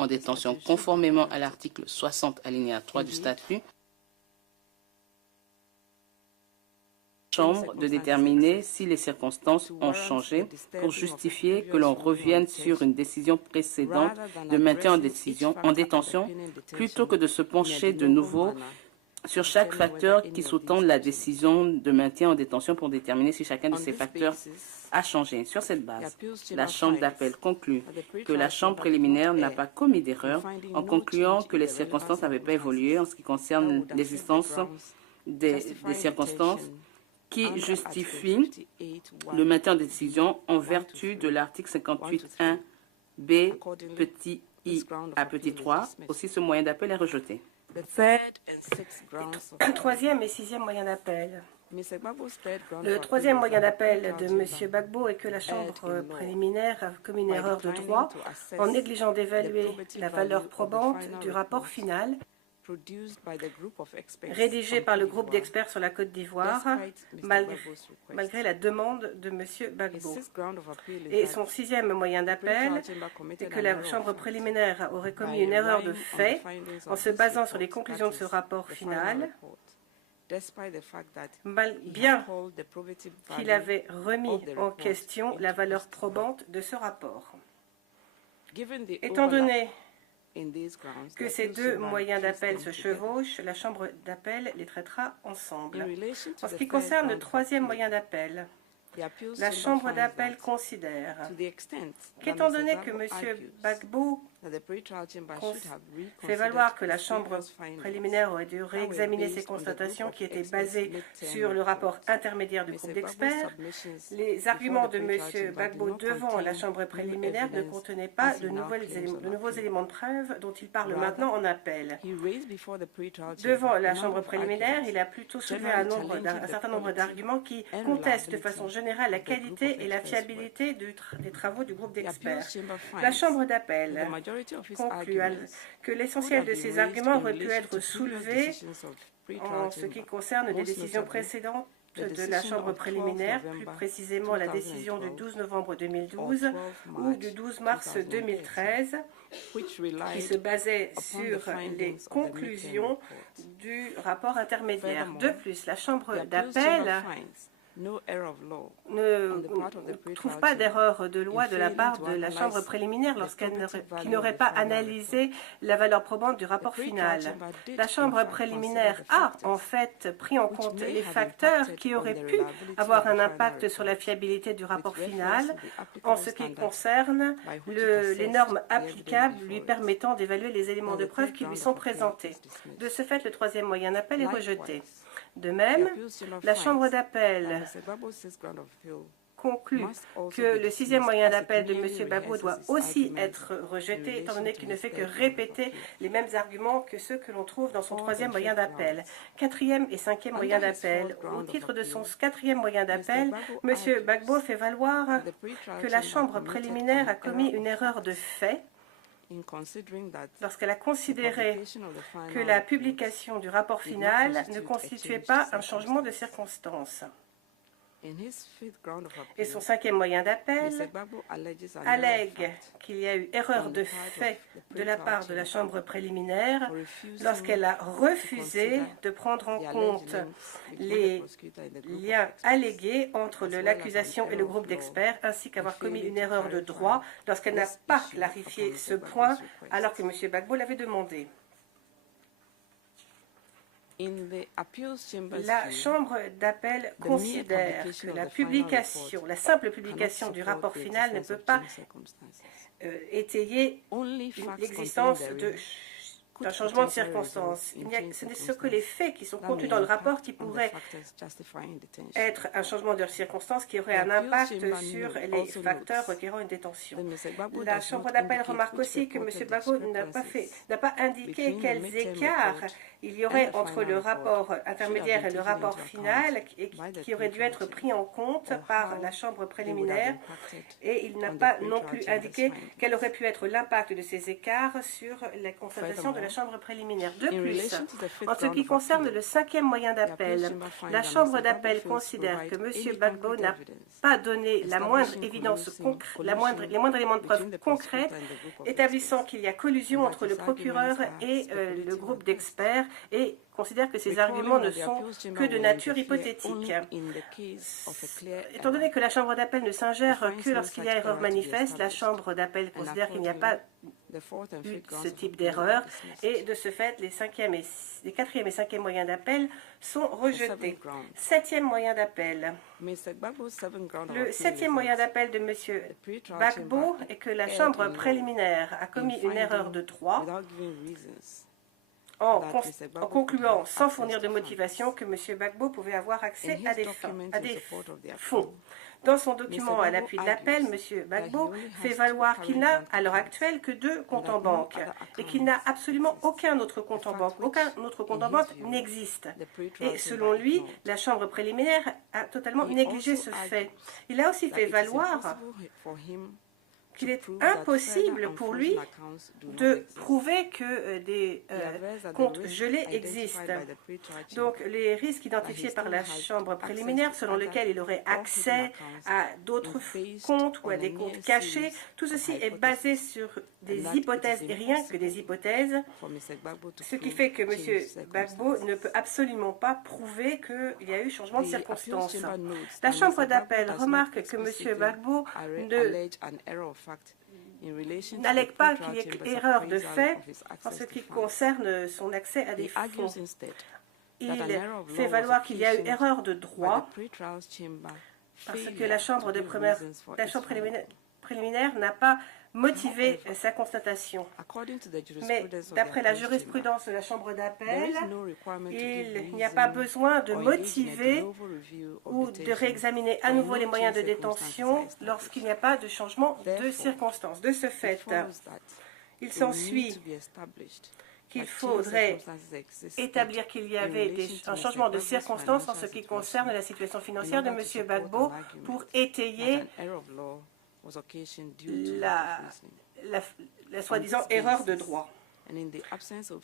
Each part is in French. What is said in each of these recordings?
en détention conformément à l'article 60 alinéa 3 du statut, Chambre de déterminer si les circonstances ont changé pour justifier que l'on revienne sur une décision précédente de maintien en détention plutôt que de se pencher de nouveau sur chaque facteur qui sous-tend la décision de maintien en détention pour déterminer si chacun de ces facteurs a changé. Sur cette base, la Chambre d'appel conclut que la Chambre préliminaire n'a pas commis d'erreur en concluant que les circonstances n'avaient pas évolué en ce qui concerne l'existence des circonstances qui justifient le maintien en décision en vertu de l'article 58.1 B petit I à petit 3. Aussi, ce moyen d'appel est rejeté. Troisième et sixième moyen d'appel. Le troisième moyen d'appel de M. Gbagbo est que la Chambre préliminaire a commis une erreur de droit en négligeant d'évaluer la valeur probante du rapport final rédigé par le groupe d'experts sur la Côte d'Ivoire, malgré la demande de M. Gbagbo. Et son sixième moyen d'appel est que la Chambre préliminaire aurait commis une erreur de fait en se basant sur les conclusions de ce rapport final, bien qu'il avait remis en question la valeur probante de ce rapport. Étant donné que ces deux moyens d'appel se chevauchent, la Chambre d'appel les traitera ensemble. En ce qui concerne le troisième moyen d'appel, la Chambre d'appel considère qu'étant donné que M. Gbagbo fait valoir que la Chambre préliminaire aurait dû réexaminer ses constatations qui étaient basées sur le rapport intermédiaire du groupe d'experts, les arguments de M. Gbagbo devant la Chambre préliminaire ne contenaient pas de nouveaux éléments de preuve dont il parle maintenant en appel. Devant la Chambre préliminaire, il a plutôt soulevé un certain nombre d'arguments qui contestent de façon générale la qualité et la fiabilité des travaux du groupe d'experts. La Chambre d'appel conclut que l'essentiel de ces arguments aurait pu être soulevé en ce qui concerne des décisions précédentes de la Chambre préliminaire, plus précisément la décision du 12 novembre 2012 ou du 12 mars 2013, qui se basait sur les conclusions du rapport intermédiaire. De plus, la Chambre d'appel ne trouve pas d'erreur de loi de la part de la Chambre préliminaire lorsqu'elle n'aurait pas analysé la valeur probante du rapport final. La Chambre préliminaire a en fait pris en compte les facteurs qui auraient pu avoir un impact sur la fiabilité du rapport final en ce qui concerne les normes applicables lui permettant d'évaluer les éléments de preuve qui lui sont présentés. De ce fait, le troisième moyen d'appel est rejeté. De même, la Chambre d'appel conclut que le sixième moyen d'appel de M. Gbagbo doit aussi être rejeté, étant donné qu'il ne fait que répéter les mêmes arguments que ceux que l'on trouve dans son troisième moyen d'appel. Quatrième et cinquième moyen d'appel. Au titre de son quatrième moyen d'appel, M. Gbagbo fait valoir que la Chambre préliminaire a commis une erreur de fait lorsqu'elle a considéré que la publication du rapport final ne constituait pas un changement de circonstance. Et son cinquième moyen d'appel allègue qu'il y a eu erreur de fait de la part de la Chambre préliminaire lorsqu'elle a refusé de prendre en compte les liens allégués entre l'accusation et le groupe d'experts, ainsi qu'avoir commis une erreur de droit lorsqu'elle n'a pas clarifié ce point alors que M. Gbagbo l'avait demandé. La Chambre d'appel considère que la simple publication du rapport final ne peut pas étayer l'existence d'un changement de circonstance. Ce n'est ce que les faits qui sont contenus dans le rapport qui pourraient être un changement de circonstance qui aurait un impact sur les facteurs requérant une détention. La Chambre d'appel remarque aussi que M. Gbagbo n'a pas indiqué quels écarts il y aurait entre le rapport intermédiaire et le rapport final qui aurait dû être pris en compte par la Chambre préliminaire et il n'a pas non plus indiqué quel aurait pu être l'impact de ces écarts sur la constatation de la Chambre préliminaire. De plus, en ce qui concerne le 5e moyen d'appel, la Chambre d'appel considère que M. Gbagbo n'a pas donné la moindre évidence, les moindres éléments de preuve concrètes établissant qu'il y a collusion entre le procureur et le groupe d'experts et considère que ces arguments ne sont que de nature hypothétique. Étant donné que la Chambre d'appel ne s'ingère que lorsqu'il y a erreur manifeste, la Chambre d'appel considère qu'il n'y a pas eu ce type d'erreur et de ce fait, les 4e et 5e moyens d'appel sont rejetés. 7e moyen d'appel. Le 7e moyen d'appel de M. Gbagbo est que la Chambre préliminaire a commis une erreur de droit en concluant sans fournir de motivation que M. Gbagbo pouvait avoir accès à des fonds. Dans son document à l'appui de l'appel, M. Gbagbo fait valoir qu'il n'a à l'heure actuelle que 2 comptes en banque et qu'il n'a absolument aucun autre compte en banque. Aucun autre compte en banque n'existe. Et selon lui, la Chambre préliminaire a totalement négligé ce fait. Il a aussi fait valoir qu'il est impossible pour lui de prouver que des comptes gelés existent. Donc, les risques identifiés par la Chambre préliminaire, selon lesquels il aurait accès à d'autres comptes ou à des comptes cachés, tout ceci est basé sur des hypothèses et rien que des hypothèses, ce qui fait que M. Gbagbo ne peut absolument pas prouver qu'il y a eu changement de circonstances. La Chambre d'appel remarque que M. Gbagbo n'allègue pas qu'il y ait erreur de fait en ce qui concerne son accès à des fonds. Il fait valoir qu'il y a eu erreur de droit parce que la Chambre préliminaire n'a pas motivé sa constatation. Mais d'après la jurisprudence de la Chambre d'appel, il n'y a pas besoin de motiver ou de réexaminer à nouveau les moyens de détention lorsqu'il n'y a pas de changement de circonstances. De ce fait, il s'ensuit qu'il faudrait établir qu'il y avait un changement de circonstances en ce qui concerne la situation financière de M. Gbagbo pour étayer la soi-disant erreur de droit.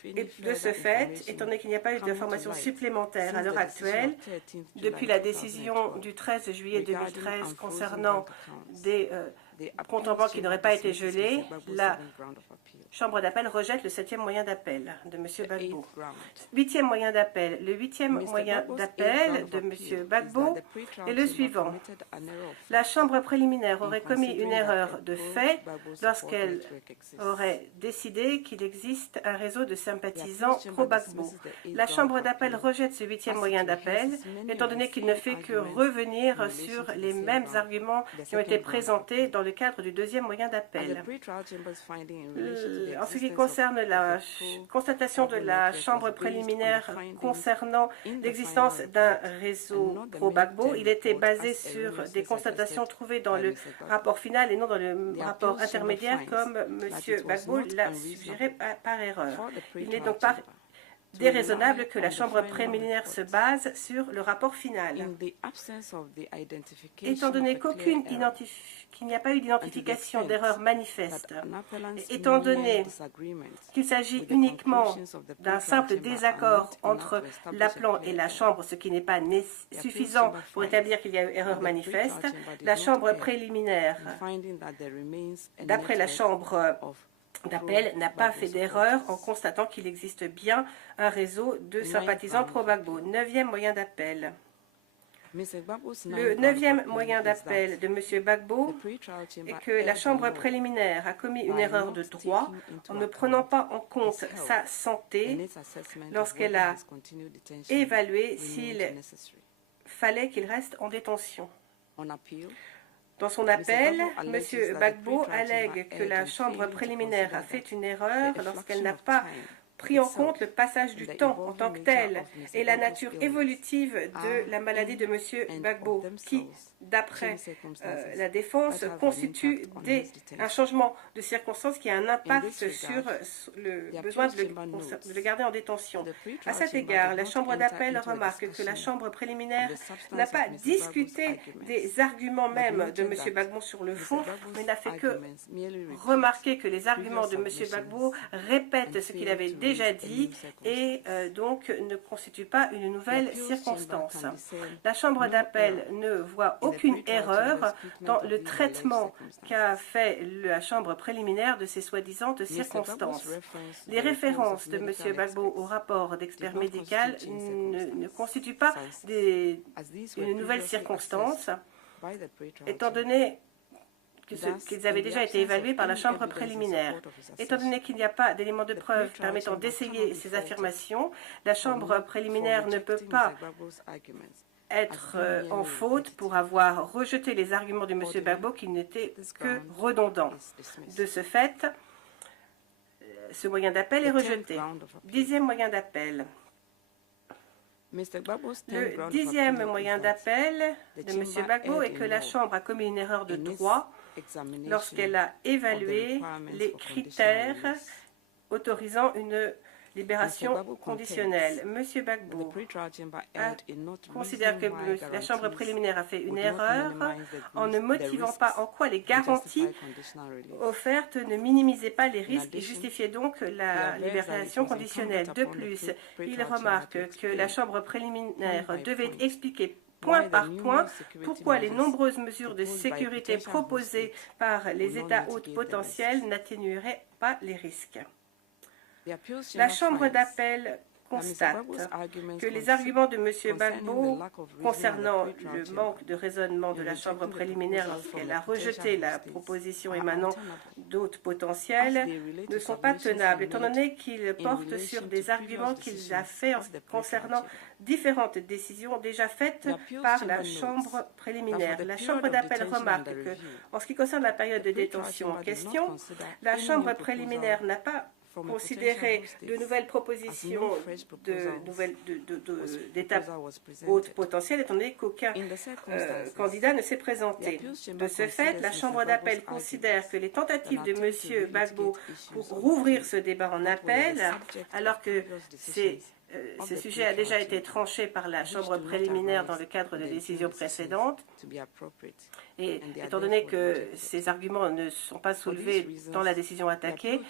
Et de ce fait, étant donné qu'il n'y a pas eu d'informations supplémentaires à l'heure actuelle, depuis la décision du 13 juillet 2013 concernant des comptes en banque qui n'auraient pas été gelés, la Chambre d'appel rejette le 7e moyen d'appel de M. Gbagbo. 8e moyen d'appel. Le 8e moyen d'appel de M. Gbagbo est le suivant. La Chambre préliminaire aurait commis une erreur de fait lorsqu'elle aurait décidé qu'il existe un réseau de sympathisants pro-Gbagbo. La Chambre d'appel rejette ce 8e moyen d'appel, étant donné qu'il ne fait que revenir sur les mêmes arguments qui ont été présentés dans le cadre du 2e moyen d'appel. En ce qui concerne la constatation de la Chambre préliminaire concernant l'existence d'un réseau pro-Gbagbo, il était basé sur des constatations trouvées dans le rapport final et non dans le rapport intermédiaire comme M. Gbagbo l'a suggéré par erreur. Il n'est donc pas déraisonnable que la Chambre préliminaire se base sur le rapport final. Étant donné qu'il n'y a pas eu d'identification d'erreur manifeste, étant donné qu'il s'agit uniquement d'un simple désaccord entre l'appelant et la Chambre, ce qui n'est pas suffisant pour établir qu'il y a eu erreur manifeste, la Chambre préliminaire, d'après la Chambre d'appel, n'a pas fait d'erreur en constatant qu'il existe bien un réseau de sympathisants pro-Gbagbo. 9e moyen d'appel. Le 9e moyen d'appel de M. Gbagbo est que la Chambre préliminaire a commis une erreur de droit en ne prenant pas en compte sa santé lorsqu'elle a évalué s'il fallait qu'il reste en détention. Dans son appel, M. Gbagbo allègue que la Chambre préliminaire a fait une erreur lorsqu'elle n'a pas pris en compte le passage du temps en tant que tel et la nature évolutive de la maladie de M. Gbagbo, qui, d'après la défense, constitue un changement de circonstance qui a un impact sur le besoin de le garder en détention. À cet égard, la Chambre d'appel remarque que la Chambre préliminaire n'a pas discuté des arguments même de M. Gbagbo sur le fond, mais n'a fait que remarquer que les arguments de M. Gbagbo répètent ce qu'il avait déjà dit et donc ne constitue pas une nouvelle circonstance. La Chambre d'appel ne voit aucune erreur dans le traitement qu'a fait la Chambre préliminaire de ces soi-disant circonstances. Les références de M. Gbagbo au rapport d'expert médical ne constituent pas une nouvelle circonstance, étant donné qu'ils avaient déjà été évalués par la Chambre préliminaire. Étant donné qu'il n'y a pas d'éléments de preuve permettant d'essayer ces affirmations, la Chambre préliminaire ne peut pas être en faute pour avoir rejeté les arguments de M. Gbagbo qui n'étaient que redondants. De ce fait, ce moyen d'appel est rejeté. 10e moyen d'appel. Le 10e moyen d'appel de M. Gbagbo est que la Chambre a commis une erreur de droit lorsqu'elle a évalué les critères autorisant une libération conditionnelle. M. Gbagbo considère que la Chambre préliminaire a fait une erreur en ne motivant pas en quoi les garanties offertes ne minimisaient pas les risques et justifiaient donc la libération conditionnelle. De plus, il remarque que la Chambre préliminaire devait expliquer point par point pourquoi les nombreuses mesures de sécurité proposées par les États hôtes potentiels n'atténueraient pas les risques. La Chambre d'appel constate que les arguments de M. Gbagbo concernant le manque de raisonnement de la Chambre préliminaire lorsqu'elle a rejeté la proposition émanant d'hôtes potentiels ne sont pas tenables, étant donné qu'ils portent sur des arguments qu'il a faits concernant différentes décisions déjà faites par la Chambre préliminaire. La Chambre d'appel remarque que, en ce qui concerne la période de détention en question, la Chambre préliminaire n'a pas considérer de nouvelles propositions d'étapes hautes potentielles, étant donné qu'aucun candidat ne s'est présenté. De ce fait, la Chambre d'appel considère que les tentatives de M. Gbagbo pour rouvrir ce débat en appel, alors que ce sujet a déjà été tranché par la Chambre préliminaire dans le cadre de décisions précédentes, et étant donné que ces arguments ne sont pas soulevés dans la décision attaquée,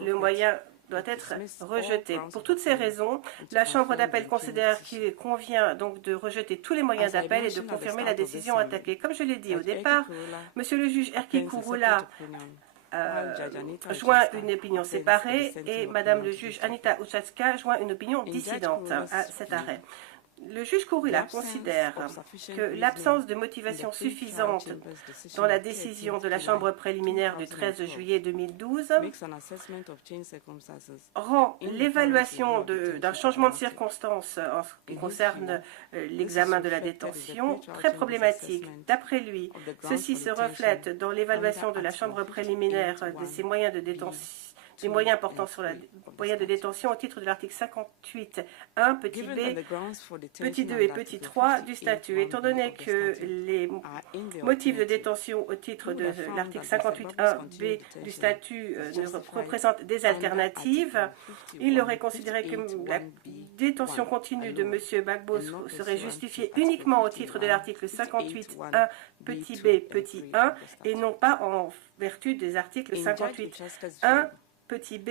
le moyen doit être rejeté. Pour toutes ces raisons, la Chambre d'appel considère qu'il convient donc de rejeter tous les moyens d'appel et de confirmer la décision attaquée. Comme je l'ai dit au départ, Monsieur le juge Erkki Kurola joint une opinion séparée et Madame le juge Anita Ušacka joint une opinion dissidente à cet arrêt. Le juge Kurola considère que l'absence de motivation suffisante dans la décision de la Chambre préliminaire du 13 juillet 2012 rend l'évaluation d'un changement de circonstances en ce qui concerne l'examen de la détention très problématique. D'après lui, ceci se reflète dans l'évaluation de la Chambre préliminaire de ses moyens de détention, des moyens portant sur la moyens de détention au titre de l'article 58.1, petit b, petit 2 et petit 3 du statut. Étant donné que les motifs de détention au titre de l'article 58.1b du statut représentent des alternatives, il aurait considéré que la détention continue de M. Gbagbo serait justifiée uniquement au titre de l'article 58.1 petit b, petit 1 et non pas en vertu des articles 58.1 petit b,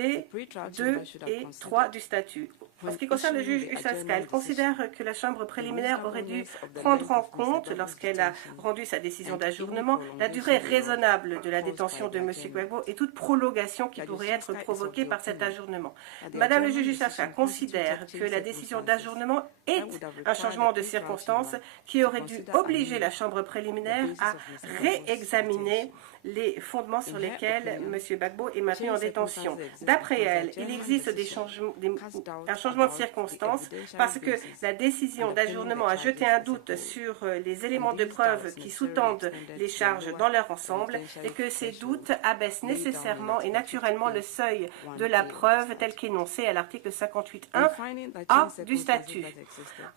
2 et 3 du statut. En ce qui concerne le juge Ušacka, elle considère que la Chambre préliminaire aurait dû prendre en compte, lorsqu'elle a rendu sa décision d'ajournement, la durée raisonnable de la détention de M. Gbagbo et toute prolongation qui pourrait être provoquée par cet ajournement. Madame le juge Ušacka considère que la décision d'ajournement est un changement de circonstance qui aurait dû obliger la Chambre préliminaire à réexaminer les fondements sur lesquels M. Gbagbo est maintenu en détention. D'après elle, il existe un changement de circonstances parce que la décision d'ajournement a jeté un doute sur les éléments de preuve qui sous-tendent les charges dans leur ensemble et que ces doutes abaissent nécessairement et naturellement le seuil de la preuve tel qu'énoncé à l'article 58.1a du statut.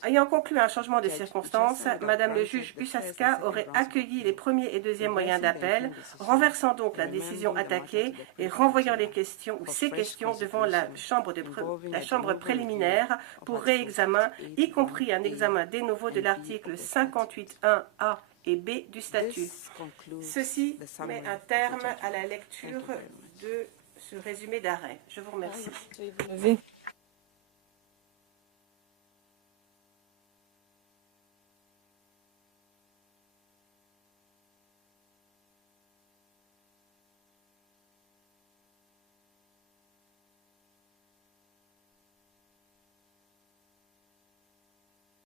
Ayant conclu un changement de circonstances, Madame le juge Ušacka aurait accueilli les premiers et deuxièmes moyens d'appel, renversant donc la décision attaquée et renvoyant les questions ou ces questions devant la chambre préliminaire pour réexamen, y compris un examen de nouveau de l'article 58.1a et b du statut. Ceci met un terme à la lecture de ce résumé d'arrêt. Je vous remercie.